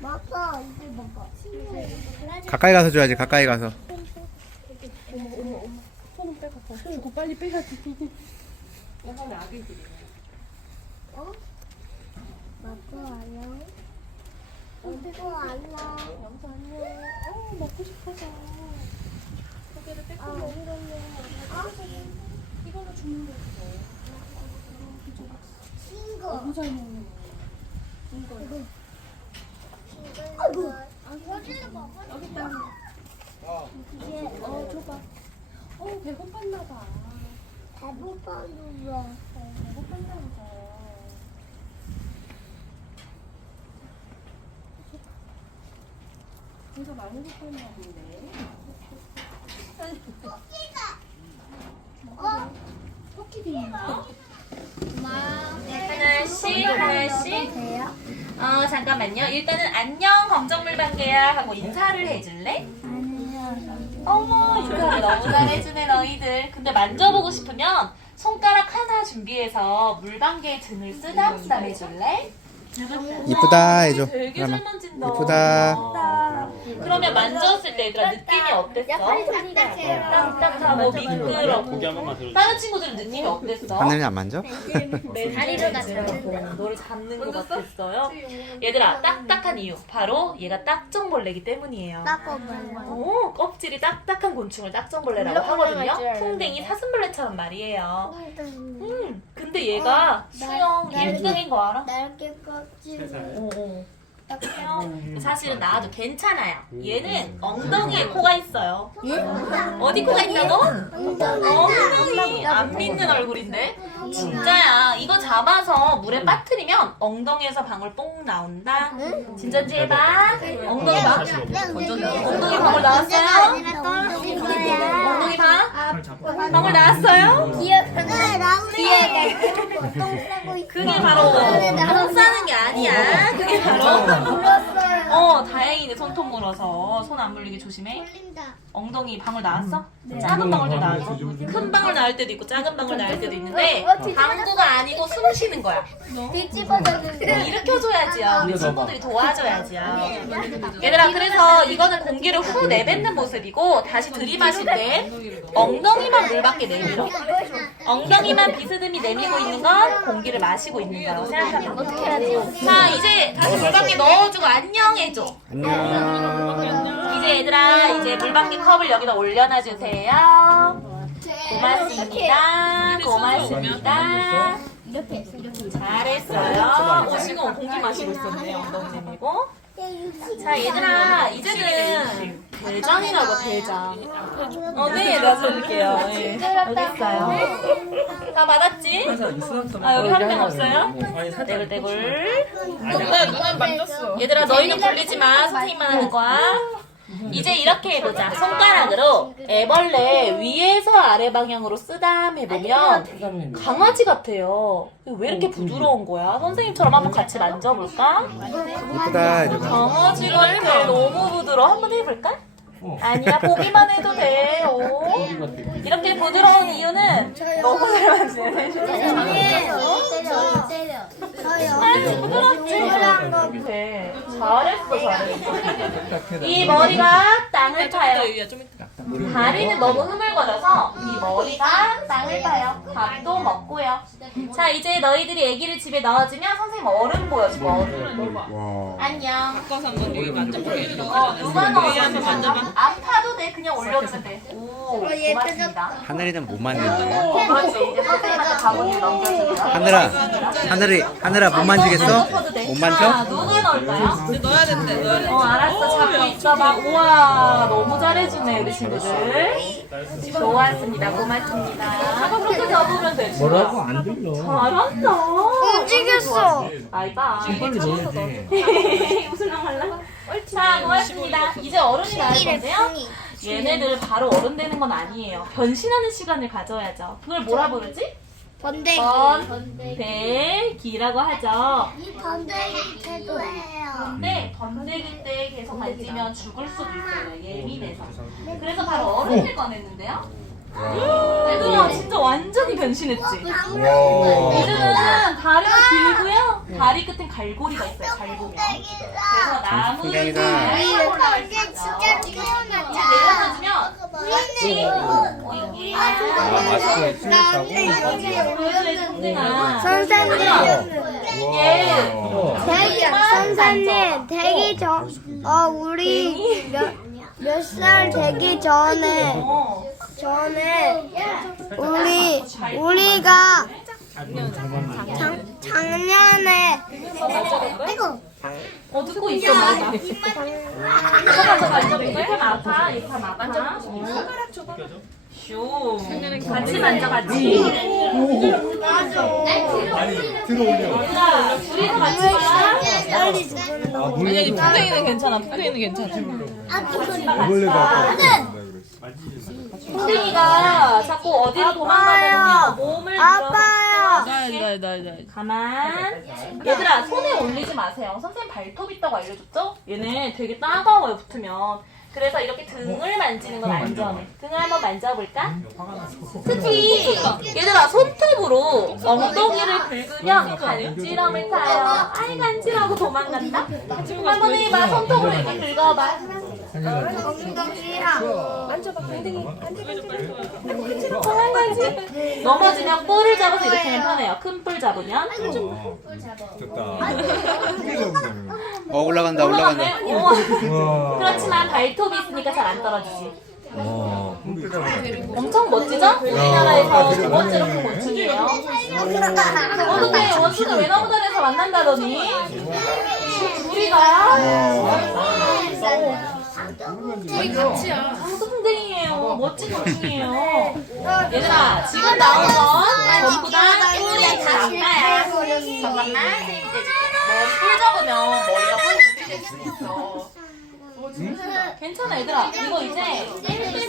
먹어, 먹어. 가까이 가서 줘야지 가까이 가서 손은 빼고 주고 빨리 빼야지. 약간 아기들이. 어? 먹고 안녕. 먹고 안녕. 영수 안녕. 어 먹고 싶어서. 고개를 빼고 아, 먹으려면 이거는 주는 거. 아이고. 어디로 먹어? 여기 있다. 이게 어 줘봐. 어 배고팠나 봐. 배고팠나 보다. 그래서 많이 고팠나 본데. 어? 토끼도 있나? 어 잠깐만요 일단은 안녕 검정물방개야 하고 인사를 해줄래? 어머 인사를 너무 잘해주네 너희들 근데 만져보고 싶으면 손가락 하나 준비해서 물방개 등을 쓰담쓰담 해줄래? 이쁘다 해줘 되게 잘 그러면 만진다 이쁘다 그러면 만졌을 때 얘들아 느낌이 어땠어? 딱딱해요. 딱딱하고 미끄럽고 고기 한 번만 들어줘. 다른 친구들은 느낌이 어땠어? 하늘이 안 만져? 다리를 잡는 너를 잡는 것 같았어요? 얘들아 딱딱한 이유 바로 얘가 딱정벌레기 때문이에요 닦아봐요. 오, 껍질이 딱딱한 곤충을 딱정벌레라고 하거든요 풍뎅이 사슴벌레처럼 말이에요 음, 근데 얘가 수영 1등인 거 알아? 날 껍질을 오. 수영 사실은 나와도 괜찮아요. 얘는 엉덩이에 코가 있어요. 어디 코가 있다고? 엉덩이. 안 믿는 얼굴인데 진짜야. 이거 잡아서 물에 빠뜨리면 엉덩이에서 방울 뽕 나온다. 진짜인지 해봐. 엉덩이 봐 엉덩이 방울 나왔어요? 떨어질 거야. 엉덩이 봐 방울 나왔어요? 뒤에 뒤에 그게 바로 똥 싸는 게 아니야. 그게 바로 불었 어 다행이네. 손톱 물어서. 손 안 물리게 조심해. 엉덩이 방울 나왔어? 작은 방울도 나왔어? 큰 방울 나올 때도 있고 작은 방울 나올 때도 있는데 방구가 아니고 숨 쉬는 거야. 뒤집어졌는데. 일으켜줘야지요 우리 친구들이 도와줘야지요 얘들아 그래서 이거는 공기를 후 내뱉는 모습이고 다시 들이마실 때 엉덩이만 물 밖에 내밀어. 엉덩이만 비스듬히 내밀고 있는 건 공기를 마시고 있는 거라고 생각하면 어떻게 해야지? 자 이제 다시 물 밖에 넣어주고 안녕해 줘 안녕 이제 얘들아 이제 물방개 컵을 여기다 올려놔 주세요. 고맙습니다. 고맙습니다. 잘했어요. 어, 지금 공기 마시고 있었네요. 엉덩이 내밀고. 자 얘들아 이제는 대장이라고 대장. 어, 네, 내가 들을게요. 네. 여기 있어요. 다 받았지? 아 여기 한 명 없어요? 떼굴떼굴. 누나 누나 만졌어. 얘들아 너희는 굴리지 마 선생님만 하는 거야 이제 이렇게 해보자. 손가락으로 애벌레 위에서 아래 방향으로 쓰담 해보면 강아지 같아요. 왜 이렇게 부드러운 거야? 선생님처럼 한번 같이 만져볼까? 이쁘다 강아지 같아 너무 부드러워. 한번 해볼까 아니야 보기만 해도 돼. 오. 이렇게 부드러운 이유는 너무 잘 만지네 때려. 저요. 부드럽지? 잘했어 잘했어. 이 머리가 땅을 타요 다리는 너무 흐물거려서 이 머리가 땅을 타요. 밥도 먹고요. 자, 이제 너희들이 아기를 집에 넣어주면 선생님 얼음 보여줘, 얼음. 와 안녕. 바꿔서 한번 여기 만져볼게. 어, 누가 넣어서 한번 만져봐. 안 파도 돼. 그냥 올려주면 돼. 오, 고맙습니다. 하늘이는 못 만지는데 어, 그렇지. 이제 선생님 하늘아 하늘이 하늘아 못 만지겠어? 못 자, 만져? 누가 넣을까요? 근데 넣어야 된대. 넣어야 돼. 어, 알았어. 잡고 있어봐. 우와, 너무 잘해주네, 우리 친구들. 좋았습니다. 고맙습니다. 그렇게 잡으면 되지. 뭐라고? 안 들려. 잘한다. 움직였어. 아이다. 빨리 넣어야 돼. 웃을랑 말랑. 자, 고맙습니다. 이제 어른이 나올 건데요. 얘네들 바로 어른 되는 건 아니에요. 변신하는 시간을 가져야죠. 그걸 뭐라 부르지? 번데기. 번데기라고 하죠. 번데기 태도예요. 근데 번데기 때 계속 만지면 죽을 수도 있어요. 예민해서. 그래서 바로 어른을 꺼냈는데요. 얘들아 진짜 완전히 변신했지? 와. 얘들은 다리가 길고요. 다리 끝엔 갈고리가 있어요. 갈고리. 그래서. 잘 올라갈 수 이게 있어요. 진짜 이렇게. 내려주면 아, 마스크에. 선생님 얘 대기 선생님 대기 전 어 우리 몇살 되기 전에 어. 전에 우리 우리가 작, 작년에 이거 어 듣고 있어. 잠깐만 잠깐만 이렇게 아파 이렇게 하면 아파. 슈. 같이 만져 같이. 얘들아 둘이서 같이 봐. 아, 물이 풍뎅이는 괜찮아. 풍뎅이는 괜찮아. 풍뎅이가 자꾸 어디로 도망가냐면 몸을 아빠요. 나, 나, 나, 나. 가만. 얘들아 손에 올리지 마세요. 선생님 발톱 있다고 알려줬죠? 얘네 되게 따가워요 붙으면. 그래서 이렇게 등을 만지는 건 안전해. 등을 한번 만져볼까? 특히 얘들아 손톱으로 엉덩이를 긁으면 간지럼을 타요. 아이 간지러고 도망간다. 한번 해봐. 손톱으로 이렇게 긁어봐. 넘어지면 뿔을 잡아서 이렇게 하면 편해요. 큰 뿔 잡으면. 됐다. 어 올라간다 올라간다. 어. 와. 그렇지만 발톱이 있으니까 잘 안 떨어지지. 와. 엄청 멋지죠? 우리나라에서 두 번째로 큰 곤충이에요. 어, 근데 원수는 외나무다리에서 만난다더니 둘이가 방송풍뎅이에요. 멋진 곤충이에요. 얘들아, 지금 나온 건 전부 다 뿔이 다 아빠야. 잠깐만, 선생님. 머리 뿔 잡으면 머리가 뿔이 될수 있어. 괜찮아 얘들아. 이거 이제 이렇게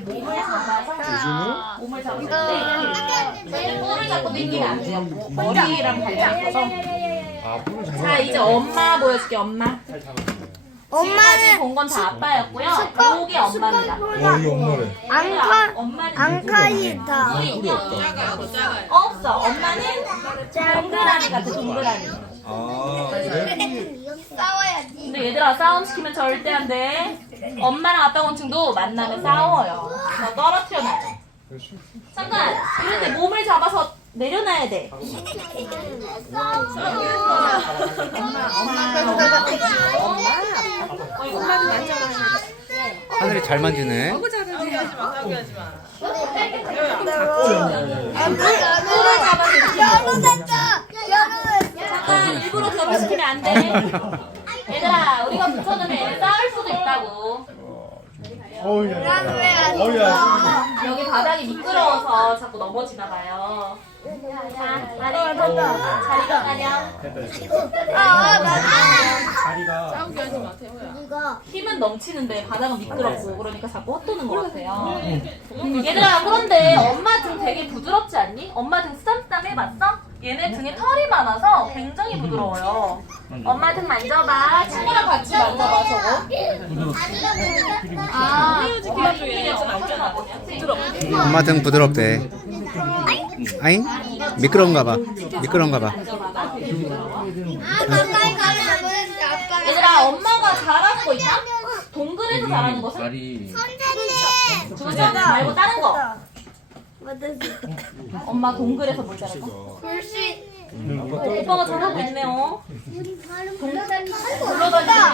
몸을 잡아서 몸을 잡을 때 뿔을 잡고 당기면 안 돼요. 뭐, 머리랑 달려있어서. 아, 잡아. 자 이제 엄마 보여줄게 엄마 지금까지 본건 다 아빠였고요 요게 엄마입니다 와, 이 엄마래. 앙카 엄마는 앙카이다. 뿔이 있냐? 없어 엄마는 동그라미 같아 동그라미 아, 그래? 싸워야지. 근데 얘들아 싸움 시키면 절대 안 돼. 엄마랑 아빠 곤충도 만나면 싸워요. 저 떨어뜨려 놔요. 잠깐 이런데 몸을 잡아서 내려놔야 돼. 하늘이 잘 만지네. 결혼했다. 결혼했다. 잠깐 일부러 결혼시키면 안 돼. 얘들아 우리가 붙여놓으면 얘 싸울 수도 있다고. 난왜안 어우야. 여기 바닥이 미끄러워서 자꾸 넘어지나 봐요. 자리가 가냐? 아, 다리가. 힘은 넘치는데 바닥은 미끄럽고 그러니까 자꾸 헛도는 것 같아요. 얘들아 그런데 엄마 등 되게 부드럽지 않니? 엄마 등 쓰담쓰담 해봤어? 얘네 등에 털이 많아서 굉장히 부드러워요. 엄마 등 만져봐. 친구랑 같이 만져봐 저거. 아, 이게 좀 알잖아. 부드럽고. 엄마 등 부드럽대. 아잉? 미끄러운가 봐. 미끄러운가 봐. 아, 얘들아 엄마가 잘하는 거 있나? 동굴에서 잘하는 것은? 다리. 선생님. 그거 말고 다른 거. 엄마 동굴에서 뭘 잘할 거? 볼수 있. 어, 오빠가 잘하고 있네요. 굴러다니지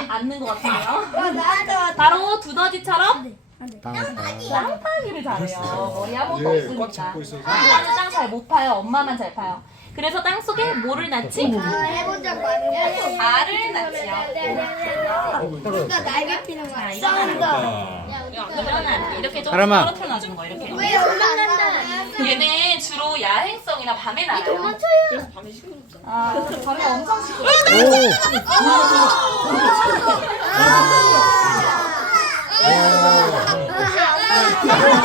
않는 것 같은데요. 나한테 왔다. 바로 두더지처럼 빵. 땅파기를 잘해요. 머리 아무것도 예, 없으니까. 꽉 잡고 있어서. 엄마는 땅 잘 못 파요. 엄마만 잘 파요. 그래서 땅 속에 뭐를 낳지? 아, 해보자고 하면 알을 낳지요. 누가 날개 피는 거야. 자, 싸운다. 이거는 이렇게 좀. 떨어뜨려 놔주는 거 이렇게. 왜 올라간다? 얘네 주로 야행성이나 밤에 나요. 도망쳐요. 아, 밤에 엄청 시끄러.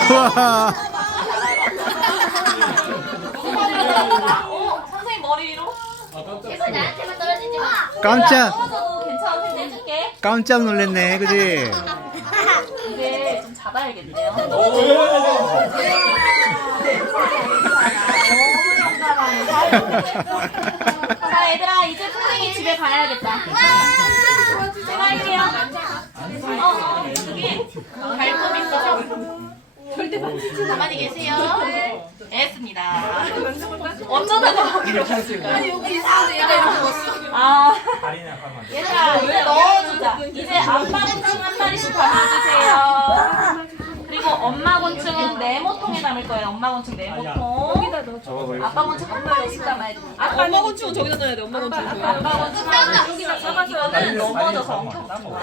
우와. 어, 선생님 머리 위로. 제발 나한테만 떨어지지 마. 깜짝. 떨어져도 괜찮아. 해줄게. 깜짝 놀랐네, 그지? 이제 좀 잡아야겠네요. 자 얘들아 이제 풍뎅이 집에 가야겠다. 제가 할게요. 어, 어, 저기 발톱 있어서 가만히 계세요. 애습니다. 어쩌다가 거기로 갔을까? 아니 여기 있어도 얘가 이렇게 왔어. 아. 다리는 약간 얘들아 이제 넣어주자. 이제 아빠 곤충 한 마리씩 담아주세요. 그리고 엄마 곤충은 네모통에 담을 거예요. 엄마 곤충 네모통. 아빠 곤충 한 마리씩 담아야 돼. 아빠 엄마 곤충은 저기다 넣어야 돼. 엄마 곤충. 아빠 곤충 여기다 이거는 넘어져서 엄청 좋아.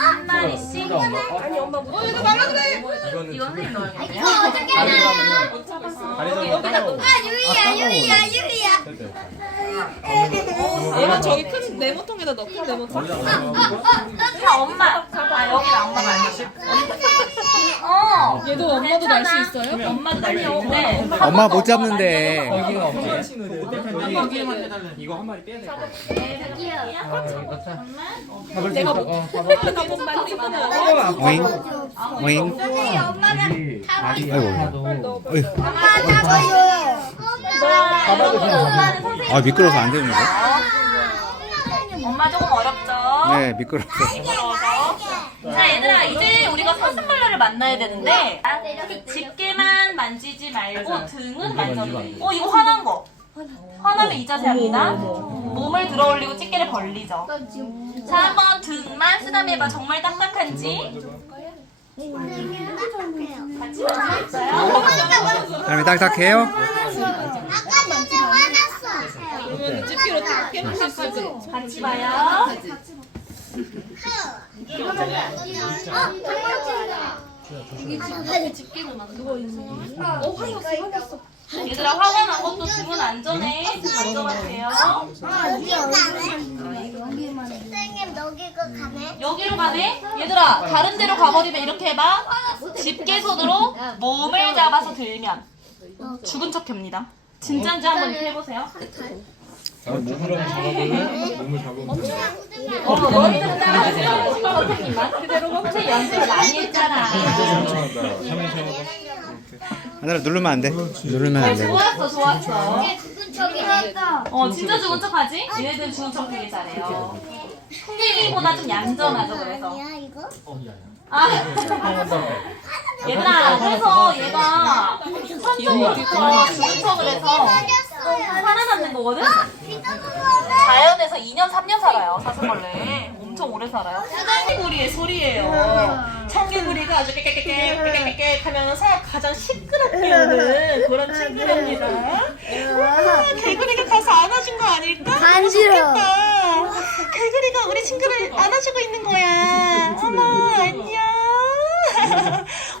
한 마리씩. 아니 엄마 뭐? 어 이거 말랐네. 이거는 이거는 넣어야겠네. 이거 어떻게 하냐? 다리는 여기다 아 유리야 유리야 유리야. 얘는 저기 큰 네모통에다 넣고 네모통. 자 엄마. 아 여기다 엄마가 아니지. 어. 얘도 엄마도 날 수. 있어요? 엄마도 날수 있는데. 엄마 못 잡는데. 여기가 없지. 이거 한 마리 빼야 돼. 내가 못. 내가 못 만지면 안 돼. 오잉 오잉. 엄마가 아이고. 어이. 엄마 잡아줘요. 선생님. 아 미끄러워서 안 되는데. 엄마 조금 어렵죠? 네 미끄러워서. 미끄러워서. 자, 얘들아, 이제 우리가 사슴벌레를 만나야 되는데, 집게만 만지지 말고 등은 만져도 돼. 어, 이거 화난 거. 화나면 이 자세 합니다. 몸을 들어 올리고 집게를 벌리죠. 자, 한번 등만 쓰다해봐. 정말 딱딱한지. 같이 만져볼까요? 사람이 딱딱해요? 아까 전에 화났어. 그러면 집게로 딱 같아. 같이 봐요. 얘들아, 화가 난 것도 등은 안전해. 가네. 여기로 가네? 얘들아 다른 데로 가버리면 이렇게 해봐 집게 손으로 몸을 잡아서 들면 죽은 척 합니다 진짜인지 한번 해보세요 몸을 한번 잡아볼래? 몸을 잡으면. 어 너희들 따라하세요 선생님만 선생님 연습을 많이 했잖아 하늘아 누르면 안 돼. 누르면 안 돼. 좋았어 좋았어 저기. 어 진짜 죽은 척 하지? 얘네들 죽은 척 되게 잘해요 풍뎅이보다 좀 얌전하죠 그래서 야 이거? 아 얘들아 그래서 얘가 선조부터 죽은 척을 해서 살아남는 거거든? 자연에서 2년 3년 살아요 사슴벌레 엄청 오래 살아요 청개구리의 소리예요 청개구리가 아주 깨깨깨깨깨깨깨 하면 새 가장 시끄럽게 우는 그런 친구랍니다 아, 개구리가 가서 안아준 거 아닐까? 간지러워. 좋겠다. 개구리가 우리 친구를 안아주고 있는 거야 어머 안녕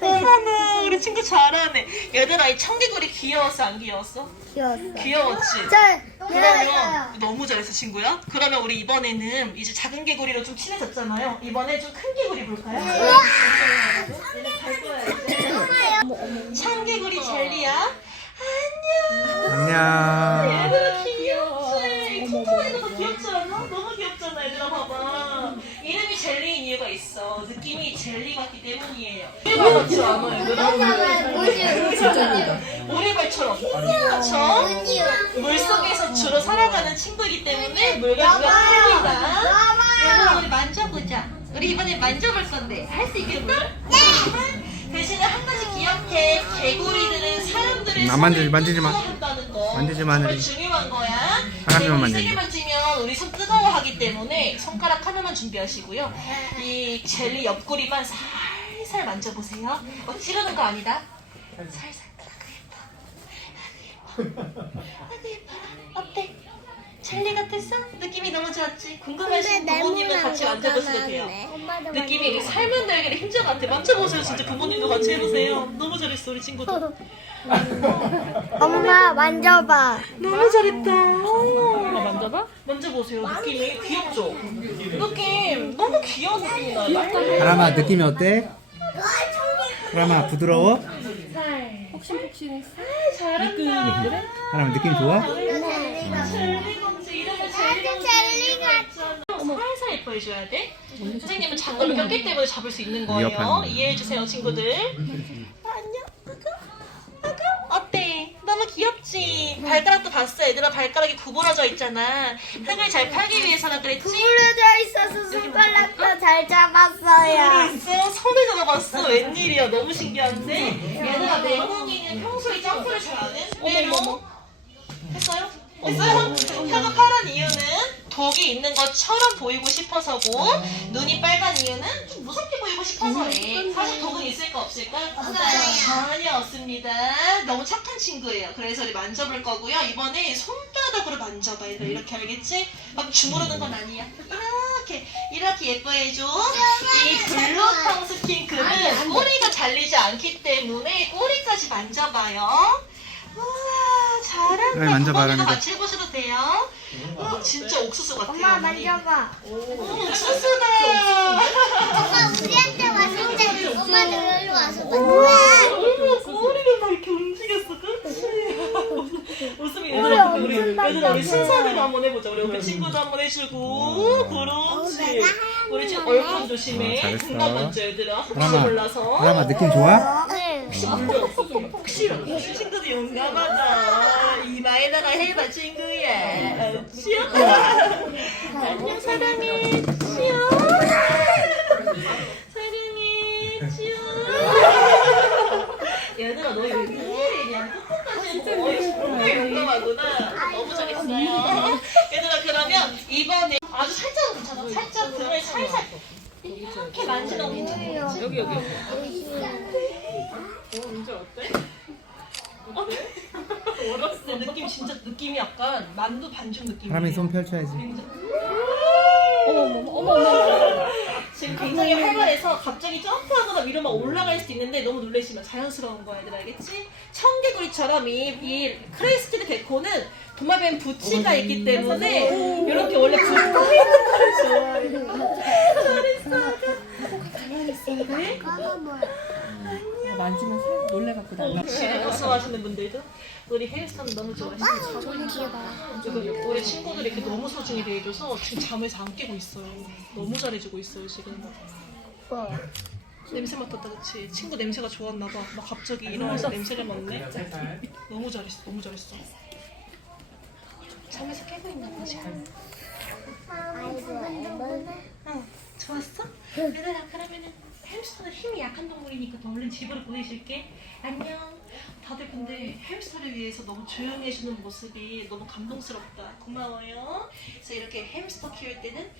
어머나 우리 친구 잘하네 얘들아 이 청개구리 귀여웠어 안 귀여웠어? 귀여웠어. 귀여웠지? 잘 그러면 너무 잘했어 친구야. 그러면 우리 이번에는 이제 작은 개구리로 좀 친해졌잖아요. 이번에 좀 큰 개구리 볼까요? 청개구리 젤리야. 안녕. 안녕. 얘들아 귀엽지? 콩콩이가 더 귀엽지 않아? 너무 귀엽잖아 얘들아 봐봐. 이름이 젤리인 이유가 있어. 느낌이 젤리 같기 때문이에요. 우리발 같지 않아 얘들아? 우리발처럼. 그렇죠? 물속에서 주로 살아가는 친구이기 때문에 물갈이가 합니다. 얘들아 우리 만져보자. 우리 이번에 만져볼 건데 할 수 있겠어? 네. 대신에 한 가지 기억해. 개구리들은 사람들의 음, 안 만지지, 손을 만지지 마. 거. 만지지 마, 정말 하늘이. 중요한 거야. 사람들만 개구리 세게 만진 우리 손 뜨거워하기 때문에 손가락 하나만 준비하시고요. 이 젤리 옆구리만 살살 만져보세요. 어, 찌르는 거 아니다. 살살. 아구 예뻐. 아구 예뻐. 아구 예뻐라. 어때? 젤리 같았어? 느낌이 너무 좋았지? 궁금하신 부모님은 같이 만져보셔도 돼요. 느낌이 이렇게 삶은 달걀의 힘줄 같아. 만져보세요. 진짜 부모님도 같이 해보세요. 너무 잘했어 우리 친구도. 엄마 만져봐. 너무 잘했다. 어머. 만져봐? 만져보세요. 느낌이 귀엽죠? 느낌 너무 귀여운 느낌이 나요. 사람아 느낌이 어때? 사람아 부드러워? 폭신폭신했어. 잘한다. 사람아 느낌 좋아? 공 젤리 공주. 젤리가 살살 예뻐해줘야 돼. 선생님은 장갑을 꼈기 때문에 잡을 수 있는 거예요. 위협하는 이해해주세요, 친구들. 안녕. 아가? 아가? 어때? 너무 귀엽지? 발가락도 봤어. 얘들아 발가락이 구부러져 있잖아. 흙을 잘 팔기 위해서라 그랬지? 구부러져 있어서 손가락도 잘 잡았어요. 있어? 손을 잡아봤어. 웬일이야. 너무 신기한데? 얘들아, 맹ong이는 평소에 점프를 잘안 해? 왜요? 했어요? 했어요? 혀가 파란 이유는 독이 있는 것처럼 보이고 싶어서고 눈이 빨간 이유는 좀 무섭게 보이고 싶어서래. 사실 독은 있을까 없을까? 전혀 없습니다. 너무 착한 친구예요. 그래서 우리 만져볼 거고요. 이번에 손바닥으로 만져봐. 얘들아 이렇게 알겠지? 막 주무르는 건 아니야. 이렇게 이렇게 예뻐해줘. 이 블루텅 스킨크는 꼬리가 잘리지 않기 때문에 꼬리까지 만져봐요. 와 잘한다. 네, 만져봐라, 그거는 그래. 같이 해보셔도 돼요. 와, 진짜 옥수수 같아요. 엄마 어머니. 만져봐. 오, 옥수수다. 엄마 우리한테 왔을 때 엄마는 여기로 와서 만져. 얼마나 꼬리를 막 이렇게 움직였어? 웃음이 얘들아, 우리, 얘들아, 우리 순서대로 한번 해보자. 우리 옆에 친구도 한번 해주고, 그렇지. 우리 지금 얼굴 조심해. 어, 잘했어. 공간 먼저 얘들아. 혹시 몰라서. 하람아 느낌 좋아? 네. 혹시 친구도 용감하다. 이마에다가 해봐, 친구야. 치워. 안녕, 사랑해. 치워. 사랑해. 치워. 얘들아, 너희 왜 웬일이냐? 똑똑하지? 정말 용감하구나. 너무 잘했어요. 얘들아, 그러면 이번에 아주 살짝은 괜찮아. 살짝 등을 살살 이렇게 만지는 거 괜찮아. 여기 여기. 이제 어때? 어때? 어렸을 때 느낌 진짜 느낌이 약간 만두 반죽 느낌. 하람이 손 펼쳐야지. 지금 굉장히 활발해서 갑자기 점프하거나 위로 막 올라갈 수도 있는데 너무 놀라시면 자연스러운 거야 얘들 알겠지? 청개구리처럼 이, 이 크레스티드 개코는 도마뱀 부치가 있기 때문에 이렇게 원래 붙어 있는 걸 좋아해 잘했어 가만히 있어. 그래? 만지면 살 놀래갖고 날라. 혹시 고소하시는 분들도 우리 헤어스타는 너무 좋아하시죠? 지금 우리 친구들이 이렇게 너무 소중히 대해줘서 지금 잠에서 안 깨고 있어요. 너무 잘해주고 있어요 지금. 냄새 맡았다 그치? 친구 냄새가 좋았나 봐. 막 갑자기 일어나서 냄새를 맡네. 너무 잘했어, 너무 잘했어. 잠에서 깨고 있나 봐 지금. 어, 좋았어? 얘들아 그러면은 햄스터는 힘이 약한 동물이니까 너 얼른 집으로 보내줄게. 안녕. 다들 근데 햄스터를 위해서 너무 조용히 해주는 모습이 너무 감동스럽다. 고마워요. 그래서 이렇게 햄스터 키울 때는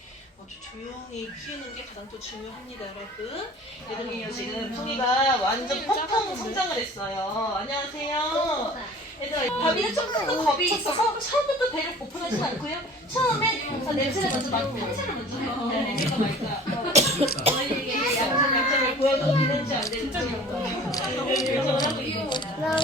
아주 조용히 키우는 게 가장 또 중요합니다, 여러분. 얘들이요 지금 풍이가 완전 펑펑 성장을 했어요. 안녕하세요. 얘들아, 바비는 조금 더 겁이 있어서 처음부터 배를 오픈하지 않고요. 처음에 저 냄새를 먼저 맡고 냄새를 먼저 맡고 냄새가 말까. 보여줘도 되는지 안 되는지 결정을 하고 있는 거야.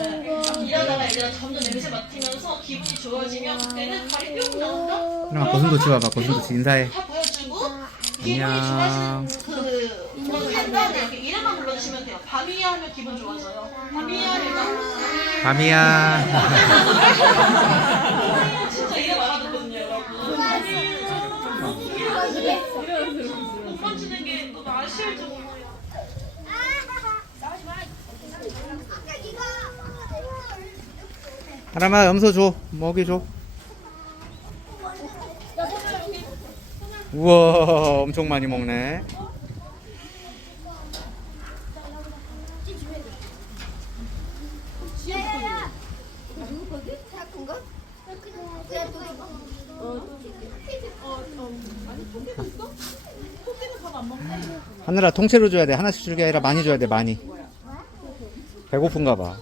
일하다가 얘들아 점점 냄새 맡으면서 기분이 좋아지면 그때는 발이 뿅 나온다? 하람아 고슴도 치 봐봐 고슴도 치 인사해. 다 보여주고 기분이 안녕. 좋아지는 그뭐 간단하게 이렇게 이름만 불러주시면 돼요. 밤이야 하면 기분 좋아져요. 밤이야 하면 밤이야. 진짜 이름 알아듣거든요, 여러분. 밤이야. 너무 귀여워. 못 만지는 게 너무 아쉬울 정도예요. 하람아 염소 줘. 먹이 줘. 우와 엄청 많이 먹네. 하늘아 통째로 줘야 돼. 하나씩 줄게 아니라 많이 줘야 돼. 많이. 배고픈가 봐.